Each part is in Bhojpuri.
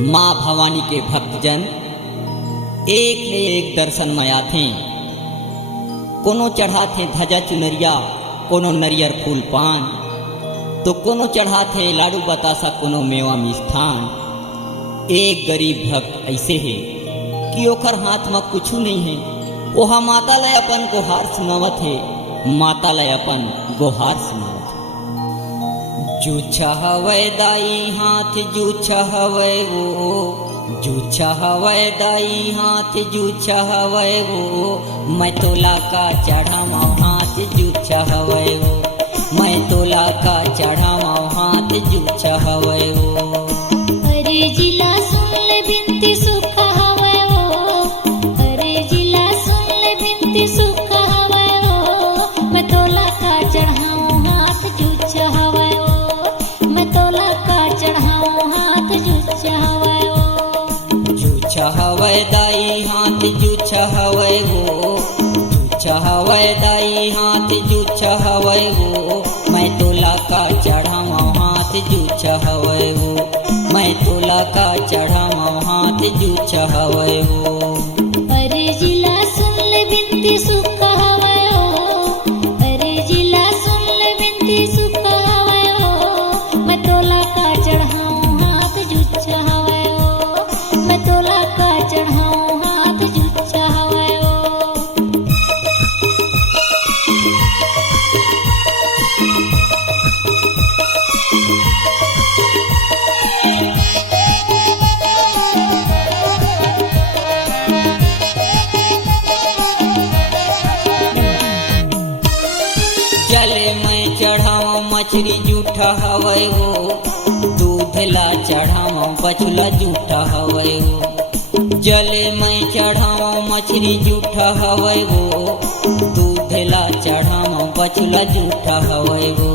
माँ भवानी के भक्तजन एक ले एक दर्शन में आथे। कोनो चढ़ाथे ध्वजा चुनरिया, कोनो नरियर फूल पान, तो कोनो चढ़ाथे लाडू बतासा, कोनो मेवा मिष्ठान। एक गरीब भक्त ऐसे है कि ओकर हाथ में कुछ नहीं है, ओहा माता लय अपन गुहार सुनावत है, माता लय अपन गुहार सुनावत है। जूछा हवै दाई हाथ जूछा हवै वो, जूछा हवै दाई हाथ जूछा हवै वो, मैं तोला का चढ़ावा हाथ जूछा हवै वो, मैं तोला का चढ़ावा हाथ जूछा हवै वो। अरे जिला सुन ले बिनती सुख हवै वो, अरे जिला सुन ले बिनती सुख हवै वो, मैं तोला का चढ़ाऊं हाथ जूछा हवै वो, मैं तोला का चढ़ाऊं हाथ जूछा हवै वो। जूछा हवै दाई हाथ जूछा हवै वो, जूछा हवै दाई हाथ जूछा हवै वो, मैं तोला का चढ़ावा हाथ जूछा हवै वो, मैं तोला का चढ़ावा हाथ जूछा हवै वो। अरे जिला सुन ले बिनती सुख हवै वो, अरे जिला सुन ले बिनती सुख हवै वो, मैं तोला का चढ़ाऊं हाथ जूछा हवै वो, मैं तोला का चढ़ाऊं हाथ जूछा हवै वो। जले मैं चढ़ावा मछली जूठा हवै वो, दूध ला चढ़ावा बछुला जूठा हवै वो। जले मैं चढ़ावा मछली जूठा हवै वो, दूध ला चढ़ावा बछुला जूठा हवै वो।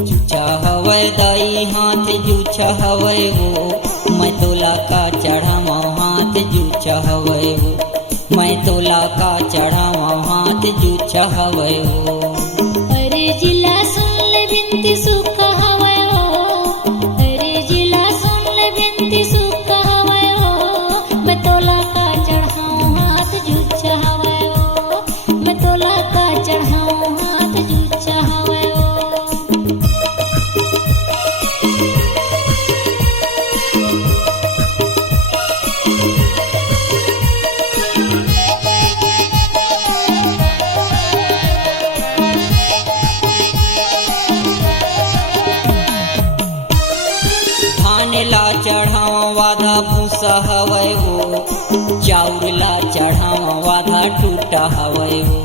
जूछा हवै दाई हाथ जूछा हवै वो, मैं तोला का चढ़ावा हाथ जूछा हवै वो, मैं तोला का चढ़ावा हाथ जूछा हवै वो। अरे जिला सुन ले बिनती सुख हवै वो, अरे जिला सुन ले बिनती सुख हवै वो, मैं तोला का चढ़ाऊं हाथ जूछा हवै वो, मैं तोला का चढ़ाऊं हाथ जूछा हवै वो। ला चढ़ावा वाधा भूसा हवै वो, चाउर ला चढ़ावा वाधा टूटा हवै वो।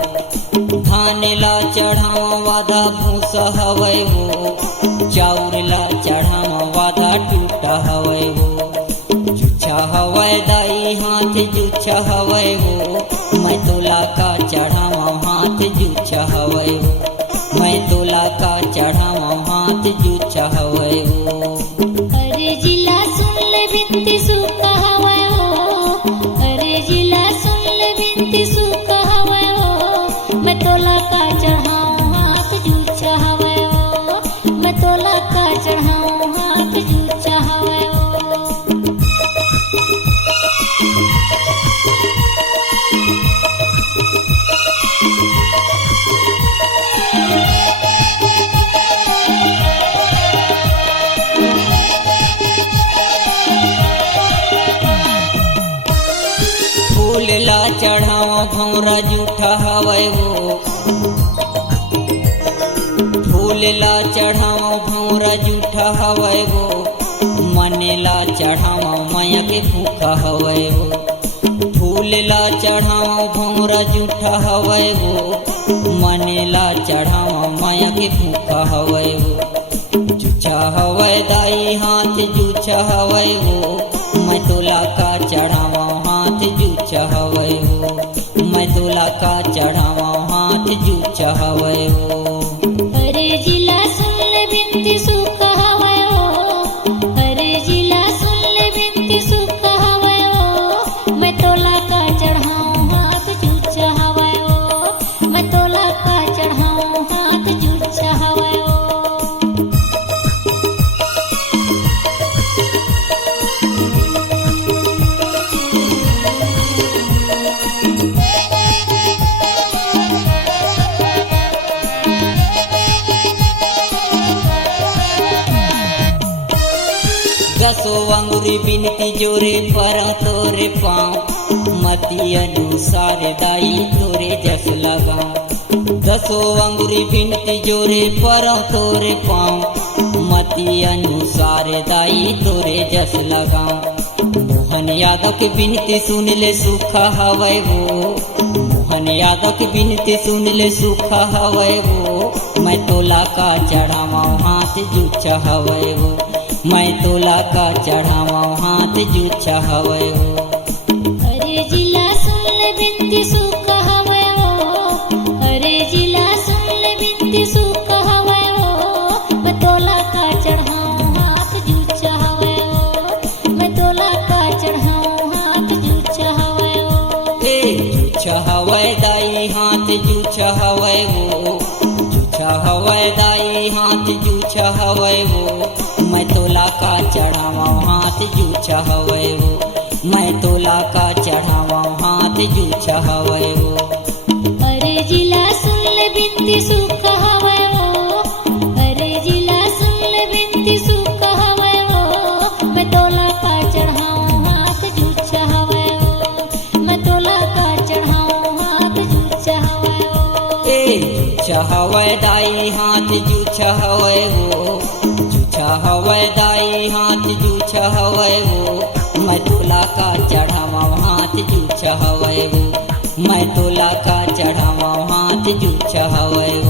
धान ला चढ़ावा वाधा भूसा हवै वो, चाउर ला चढ़ावा वाधा टूटा हवै वो। जूछा हवै दाई हाथ जूछा हवै वो, मैं तोला का चढ़ावा हाथ जूछा हवै वो, मैं तोला का चढ़ावा हाथ जूछा हवै वो। अरे जिला सुन ले बिनती सुख हवै वो, अरे जिला सुन ले बिनती सुख हवै वो, मैं तोला का चढ़ाऊं हाथ जूछा हवै वो, मैं तोला का चढ़ाऊं हाथ जूछा हवै वो। फूल ला चढ़ावा भौरा जूठा हवै वो, फूल ला चढ़ावा भौरा जूठा हवै वो, मने ला चढ़ावा माया के भूखा हवै वो। फूल ला चढ़ावा भौरा जूठा हवै वो, मने ला चढ़ावा माया के भूखा हवै वो। जूछा हवै दाई हाथ जूछा हवै वो, मैं तोला का चढ़ावा हाथ जूछा हवै वो, मैं तोला का चढ़ावा हाथ जूछा हवै वो। अरे जिला सुन ले बिनती सुख हवै वो, अरे जिला सुन ले बिनती सुख हवै वो, मैं तोला का चढ़ाऊं हाथ जूछा हवै वो, मैं तोला का चढ़ाऊं हाथ जूछा हवै वो। अंगुरी बिनती जोरे पर तोरे पाँव मति अनुसार दाई तोरे जस लगाऊं। 10 अंगुरी बिनती जोरे पर तोरे पाँव मति अनुसार दाई तोरे जस लगाऊं। मोहन यादव के बिनती सुन ले सुख हवै वो, मोहन यादव की बिनती सुन ले सुख हवै वो। मैं तोला का चढ़ावा हाथ जूछा हवै वो, मैं तोला का चढ़ावा हाथ जूछा हवै वो। अरे जिला सुन ले बिनती सुख हवै वो, अरे जिला सुन ले बिनती सुख हवै वो। मैं तोला का चढ़ाऊं हाथ जूछा हवै वो, मैं तोला का चढ़ाऊं हाथ जूछा हवै वो। जूछा हवै दाई हाथ जूछा हवै वो, जूछा हवै दाई हाथ जूछा हवै वो। मैं तोला का चढ़ावा हाथ जूछा हवै वो, मैं तोला का चढ़ावा हाथ जूछा हवै वो। अरे जिला सुन ले बिनती सुख हवै वो, अरे जिला सुन ले बिनती सुख हवै वो। मैं तोला का चढ़ाऊं हाथ जूछा हवै वो, मैं तोला का चढ़ाऊं हाथ जूछा हवै वो। जूछा हवै दाई हाथ जूछा हवै वो, जूछा हवै दाई हाथ जूछा हवै वो। मैं तोला का चढ़ावा हाथ जूछा हवै वो, मैं तोला का चढ़ावा हाथ जूछा हवै वो।